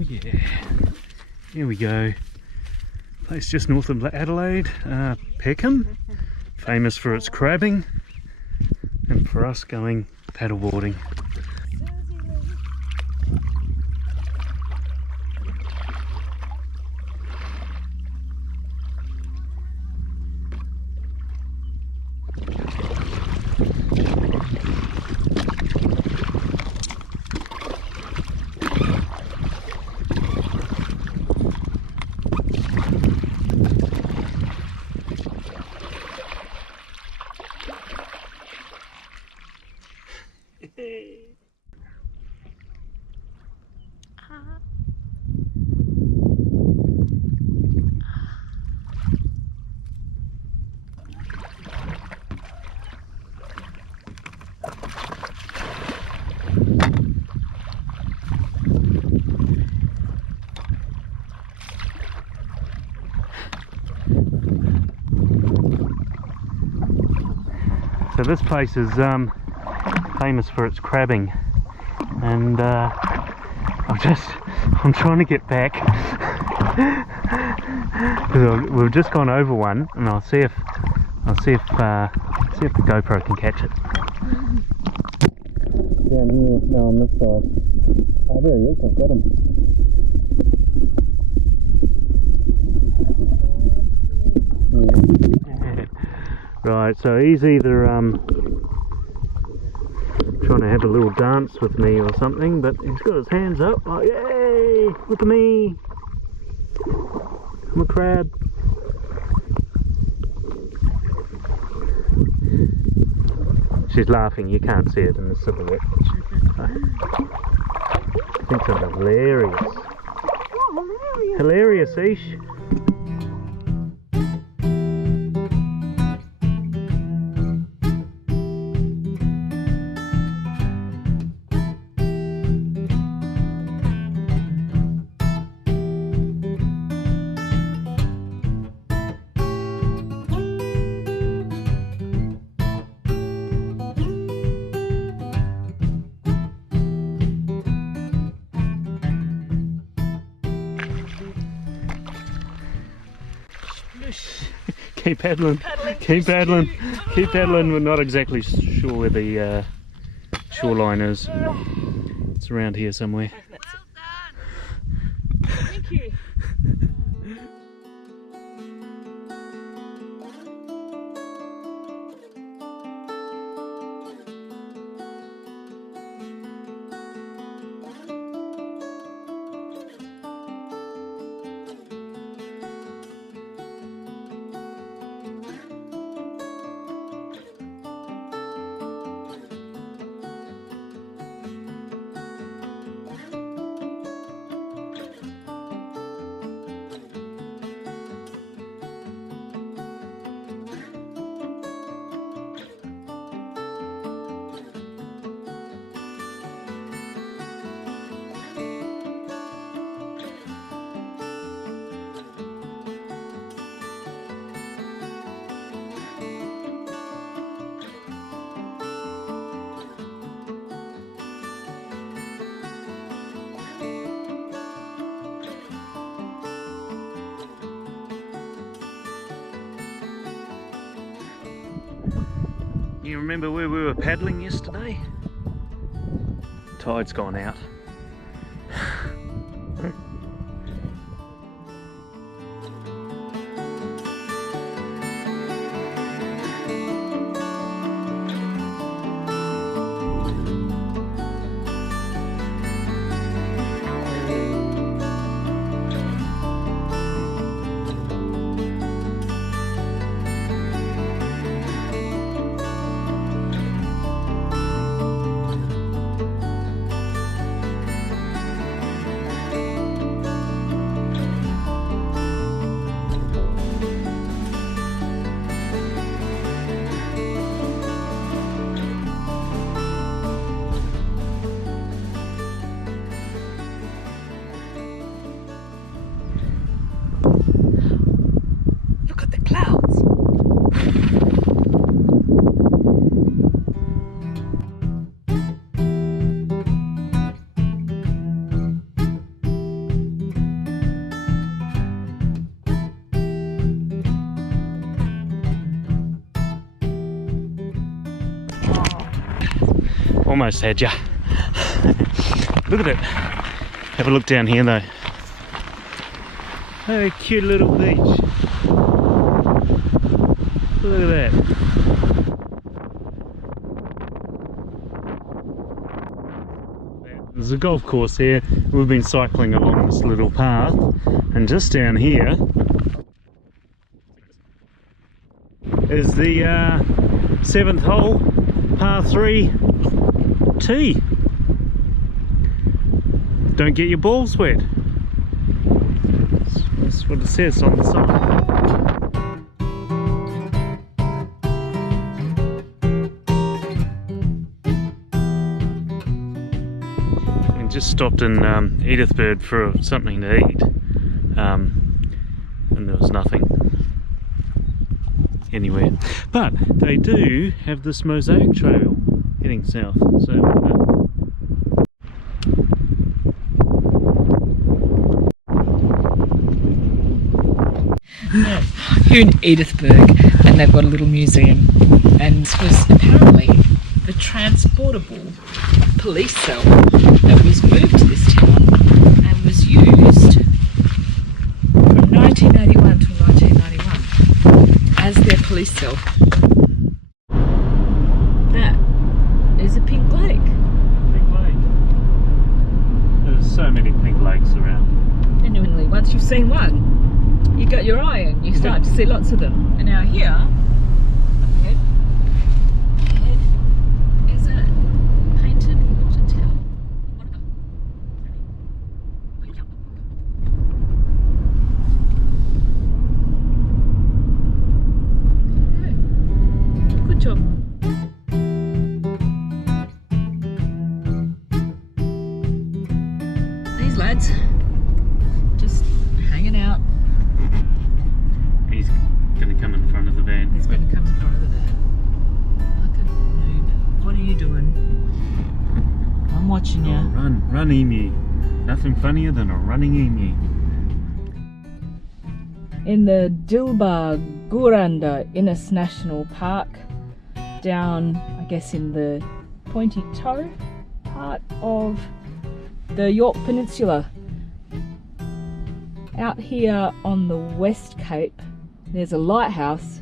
Oh yeah, here we go. Place just north of Adelaide, Parham, famous for its crabbing, and for us going paddleboarding. So this place is famous for its crabbing, and I'm trying to get back because we've just gone over one, and I'll see if the GoPro can catch it. Down here, no, on this side. Oh, there he is. I've got him. Yeah. Right, so he's either trying to have a little dance with me or something, but he's got his hands up like, yay, look at me, I'm a crab. She's laughing, you can't see it in the silhouette. I think so. Hilarious. Oh, hilarious. Hilarious, Ish. Keep paddling, keep paddling, keep paddling. We're not exactly sure where the shoreline is. It's around here somewhere. Well done. Thank you. You remember where we were paddling yesterday? Tide's gone out. Almost had ya. Look at it. Have a look down here though. Oh, cute little beach. Look at that. There's a golf course here. We've been cycling along this little path, and just down here is the 7th hole, par 3 tee. Don't get your balls wet. That's what it says on the side. We just stopped in Edithburgh for something to eat, and there was nothing anywhere. But they do have this mosaic trail heading south, so here in Edithburgh, and they've got a little museum, and this was apparently the transportable police cell that was moved to this town and was used from 1981 to 1991 as their police cell. That is a pink lake. Pink lake. There's so many pink lakes around. Genuinely, once you've seen one, you got your eye and you start to see lots of them. And now here, ahead is a painted water tower. Good job. These lads just hanging out. He's going to come in front of the van. He's going to come in front of the van. Like a noob. What are you doing? I'm watching you. Oh, run emu. Nothing funnier than a running emu. In the Dilbar-Guranda Innes National Park, down, I guess, in the pointy toe part of the Yorke Peninsula. Out here on the West Cape, there's a lighthouse,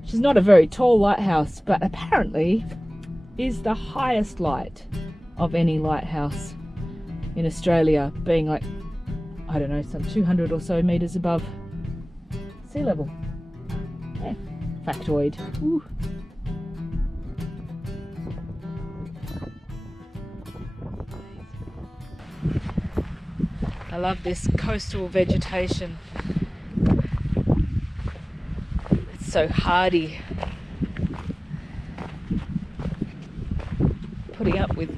which is not a very tall lighthouse, but apparently is the highest light of any lighthouse in Australia, being like, I don't know, some 200 or so metres above sea level. Yeah, factoid. Ooh. I love this coastal vegetation. It's so hardy. Putting up with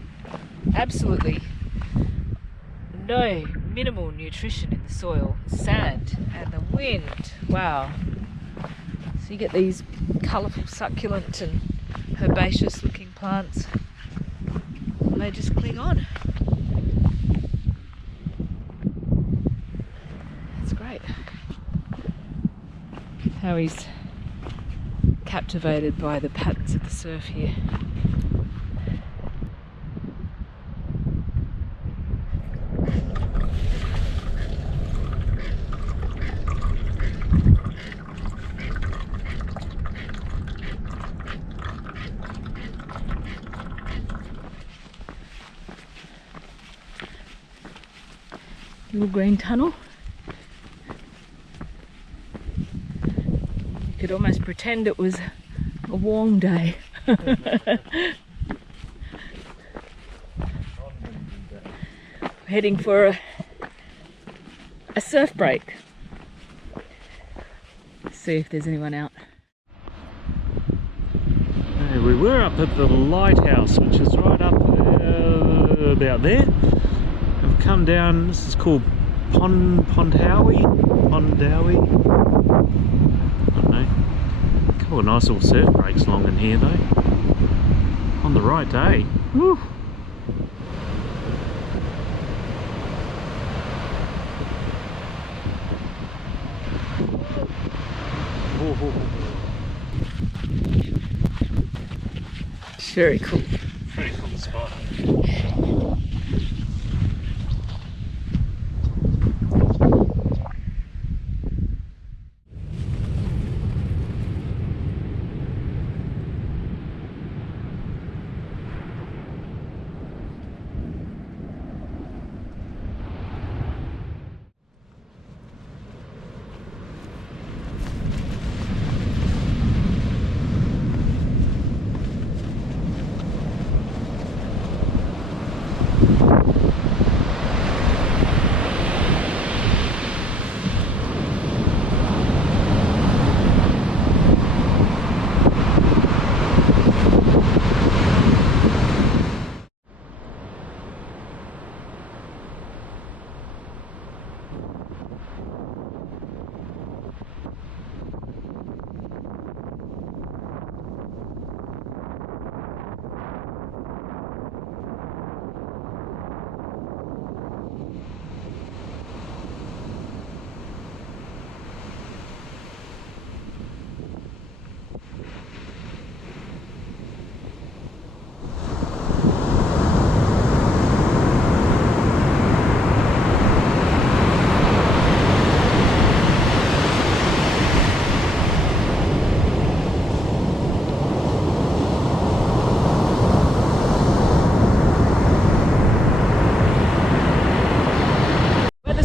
absolutely no minimal nutrition in the soil, sand and the wind. Wow. So you get these colourful succulent and herbaceous looking plants. They just cling on. It's great. How he's captivated by the patterns of the surf here. Little green tunnel. You could almost pretend it was a warm day. We're heading for a surf break. Let's see if there's anyone out. We were up at the lighthouse, which is right up about there. We've come down. This is called Pondowie. I don't know. A couple of nice little surf breaks along in here though. On the right day. Woo. Very cool. Very cool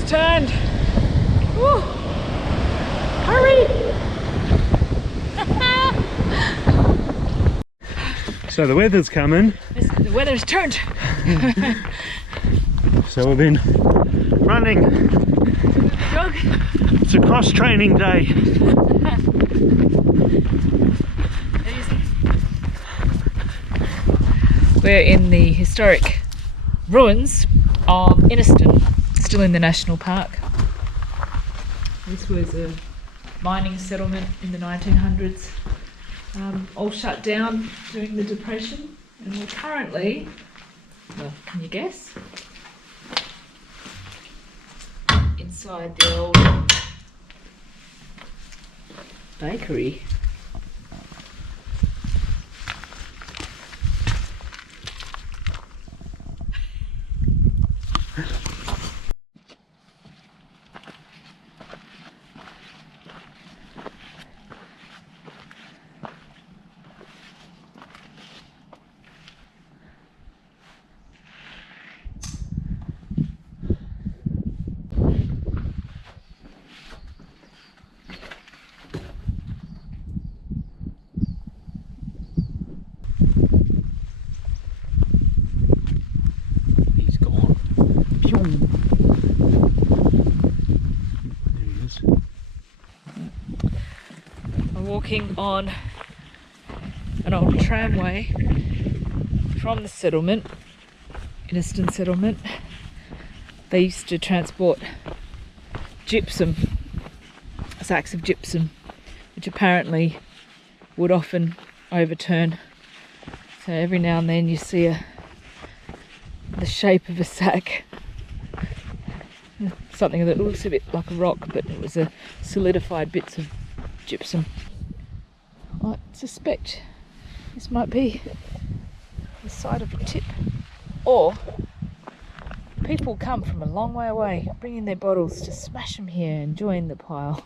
Turned. Woo. Hurry! So the weather's coming. The weather's turned. So we've been running. Jog. It's a cross training day. We're in the historic ruins of Edithburgh, still in the national park. This was a mining settlement in the 1900s, all shut down during the Depression, and we're currently, well, can you guess? Inside the old bakery. He's gone. Pew. There he is. We're walking on an old tramway from the settlement, Edithburgh settlement. They used to transport gypsum, sacks of gypsum, which apparently would often overturn. So every now and then you see the shape of a sack, something that looks a bit like a rock, but it was a solidified bits of gypsum. I suspect this might be the site of a tip, or people come from a long way away, bringing their bottles to smash them here and join the pile.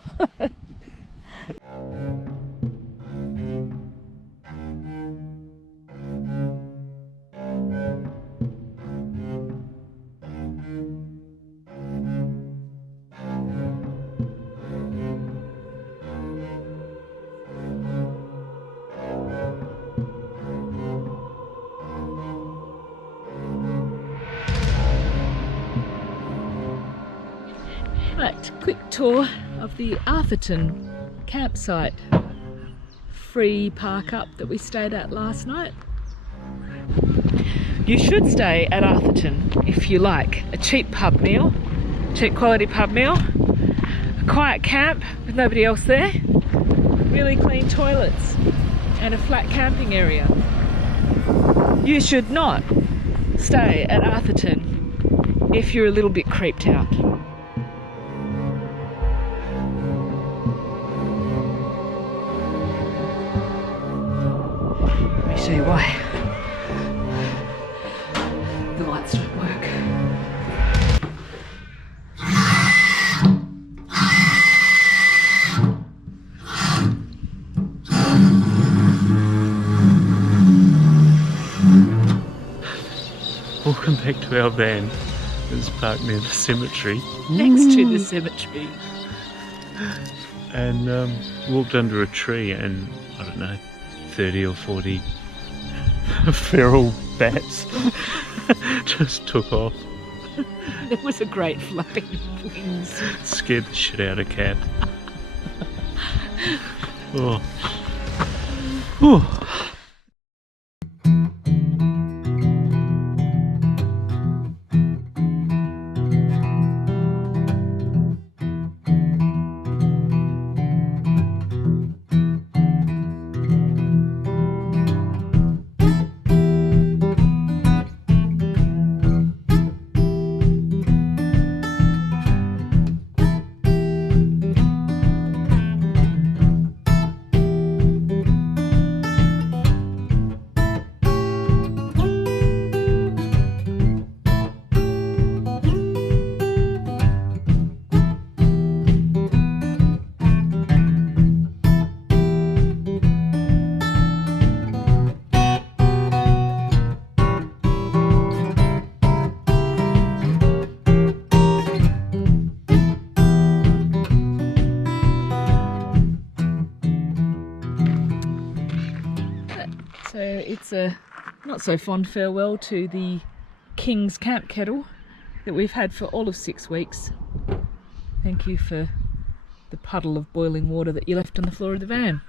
Right, quick tour of the Arthurton campsite. Free park up that we stayed at last night. You should stay at Arthurton if you like a cheap pub meal, cheap quality pub meal, a quiet camp with nobody else there, really clean toilets and a flat camping area. You should not stay at Arthurton if you're a little bit creeped out. Let me show you why. The lights don't work. Welcome back to our van. It's parked near the cemetery. Next to the cemetery. And walked under a tree and, I don't know, 30 or 40 feral bats just took off. There was a great flapping of wings. Scared the shit out of Cat. Oh. Oh. it's a not so fond farewell to the King's Camp kettle that we've had for all of 6 weeks. Thank you for the puddle of boiling water that you left on the floor of the van.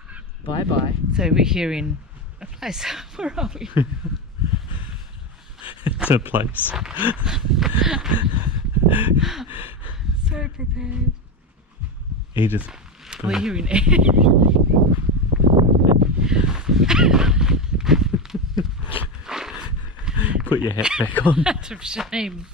Bye bye. So we're here in a place. Where are we? It's a place. So prepared. Edith. We're here in Put your hat back on. out of shame.